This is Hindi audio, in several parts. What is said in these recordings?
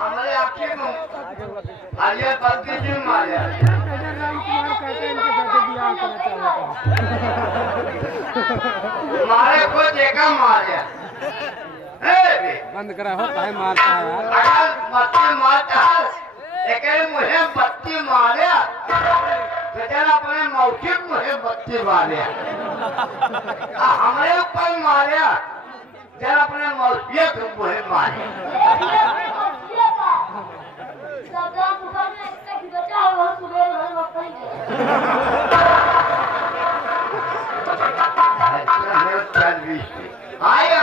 हमारे आखिर आलिया पति जी मारे मारे को देखा मारे बंद करा हो काहे मारता है यार अगर बत्ती मारता है लेकिन मुझे बत्ती मारे बेचारा अपने मौखिक मुझे बत्ती मारे हमारे ऊपर मारे जरा अपने मौखिक मुझे मारे आया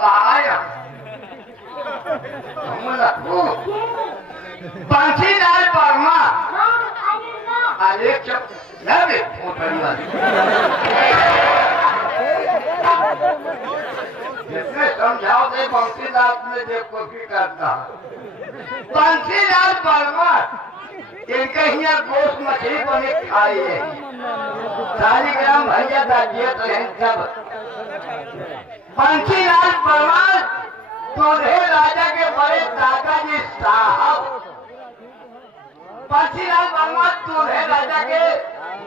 आया बंसीलाल वर्मा अरे चुप जिसमें समझाओ दे बंसीलाल में देखो भी करता बंसीलाल वर्मा इनके यहाँ गोश्त मछली बने खाई है सारी ग्राम भैया दाजिए तो हैं सब बंसीलाल वर्मा दूल्हे राजा के बड़े दादाजी साहब बंसीलाल वर्मा दूल्हे राजा के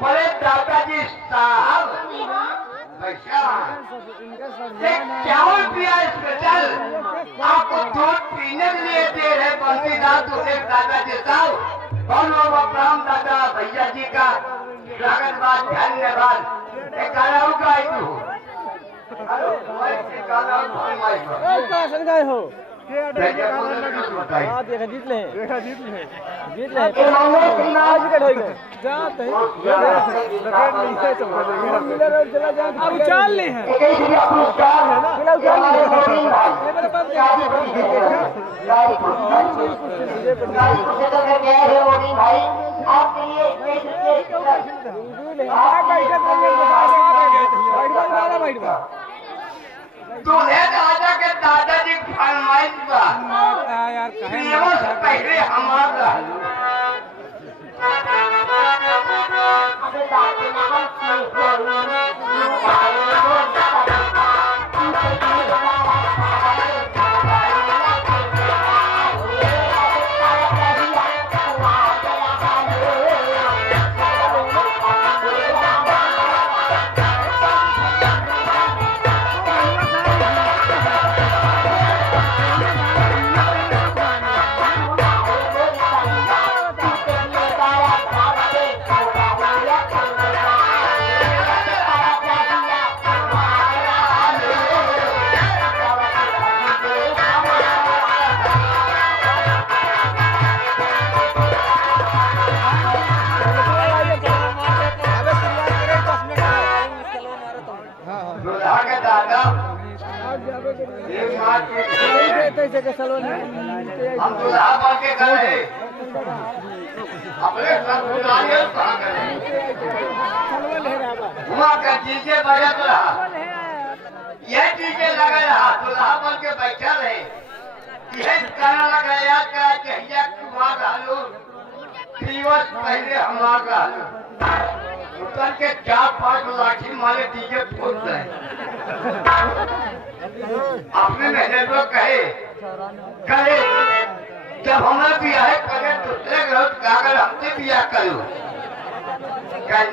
बड़े दादाजी साहब चावल पिया स्पेशल आपको दूध पीने के लिए दे रहे बंसीलाल दूल्हे दादाजी साहब कौन बाबा राम दादा भैया जी का स्वागतवाद धन्यवाद एक गाना गाई तू गए हो जीत ले अब चाल ले हैं दूल्हे राजा के दादाजी फरमाइश बा यार पहले हमारा हम दूल्हा बन के गए अपने वहाँ का डीजे बजत रहा यह डीजे लगा रहा दूल्हा बन के बैठा रहे यह गाना लगाया का जहिया कुमार डालू दिवस पहले हमारा उतर के 4-5 लाठी मारे डीजे फूट गए अपने मैनेजर को कहे जब हमें ब्याह करे दूसरे ग्रह अगर हमसे ब्याह करो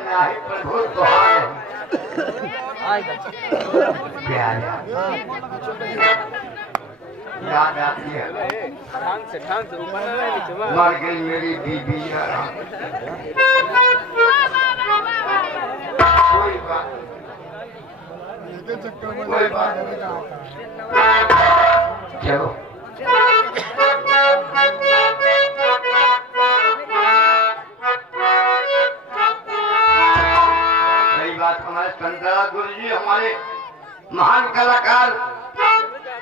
नहीं प्रभु याद आती है मर गई मेरी बीबी कोई बात चलो सही बात हमारे संतरा गुरु जी हमारे महान कलाकार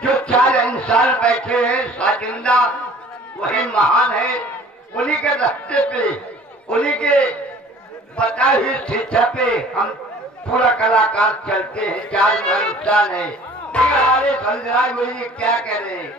जो 4 इंसान बैठे हैं साजिंदा वही महान है उन्हीं के रास्ते पे उन्हीं के बताई हुई शिक्षा पे हम पूरा कलाकार चलते हैं 4 इंसान है हमारे संतराज गुरु जी क्या कह रहे हैं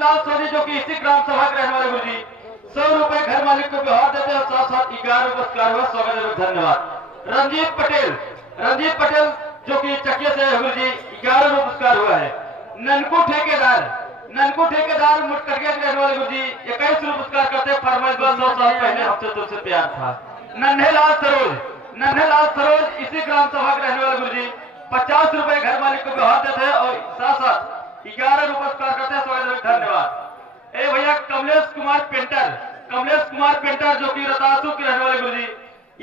लाल सोनी जो कि इसी ग्राम सभा के रहने वाले गुरुजी 100 रुपए घर मालिक को उपहार देते हैं, साथ साथ 11 पुरस्कार हुआ, स्वागत है, धन्यवाद। रंजीत पटेल जो कि चकिया से गुरुजी 11 पुरस्कार हुआ है। ननकू ठेकेदार मुटकटिया के रहने वाले गुरुजी 21 पुरस्कार करते, फरमाइश 100 साल पहले हमसे तुमसे प्यार था। नन्हेलाल सरोज इसी ग्राम सभा के रहने वाले गुरुजी 50 रुपए घर मालिक को उपहार देते हैं और साथ साथ 11 पुरस्कार करते हैं, स्वागत है, धन्यवाद। ए भैया कमलेश कुमार पेंटर जो कि रतासू के रहने वाले गुरुजी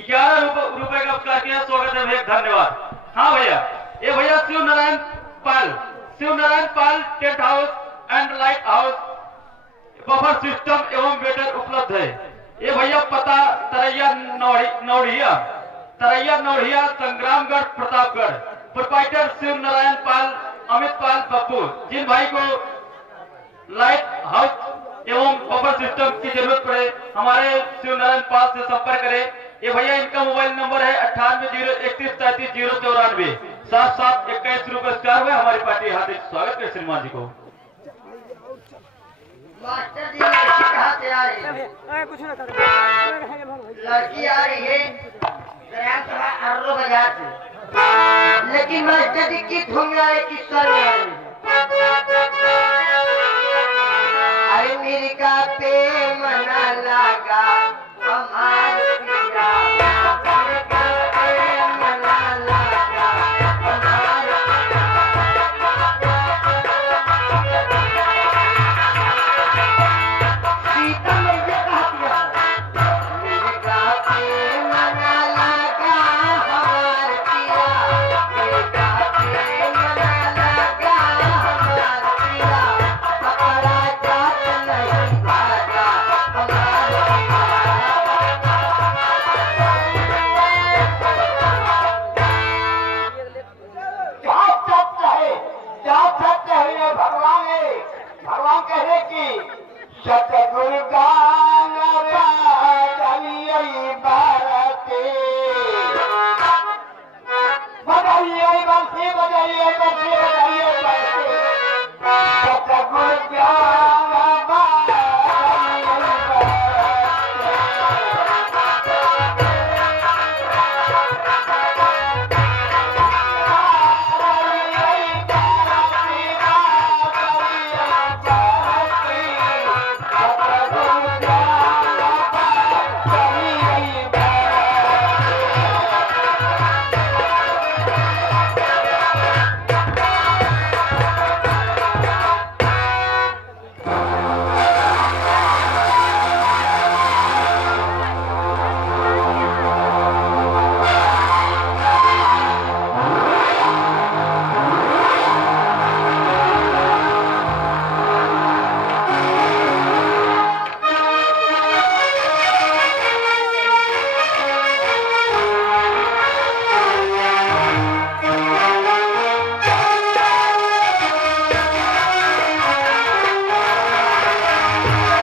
11 रुपए का पुरस्कार किया, स्वागत है भैया, धन्यवाद। हाँ भैया, ये भैया Shiv Narayan Pal tent house and light house buffer system एवं वेटर उपलब्ध है। ये भैया पता तरैया नौड़िया संग्रामगढ़ प्रतापगढ़, प्रोप्राइटर शिव नारायण पाल अमित पाल पप्पू। जिन भाई को लाइट हाउस एवं बफर सिस्टम की जरूरत पड़े हमारे शिव नारायण पाल से संपर्क करें। ये भैया इनका मोबाइल नंबर है 9801333094, साथ साथ 21 रुपए पुरस्कार हुए। हमारी पार्टी हार्दिक स्वागत है श्रीमान जी को। मास्टर जी लड़की कहाँ से आ रही है? लड़की आ रही है ग्राम सभा अर्रो बाजार से, लेकिन मास्टर जी की धूम आ रही किस स्वर में आ रही है? अरे मेरी का पे मना लगा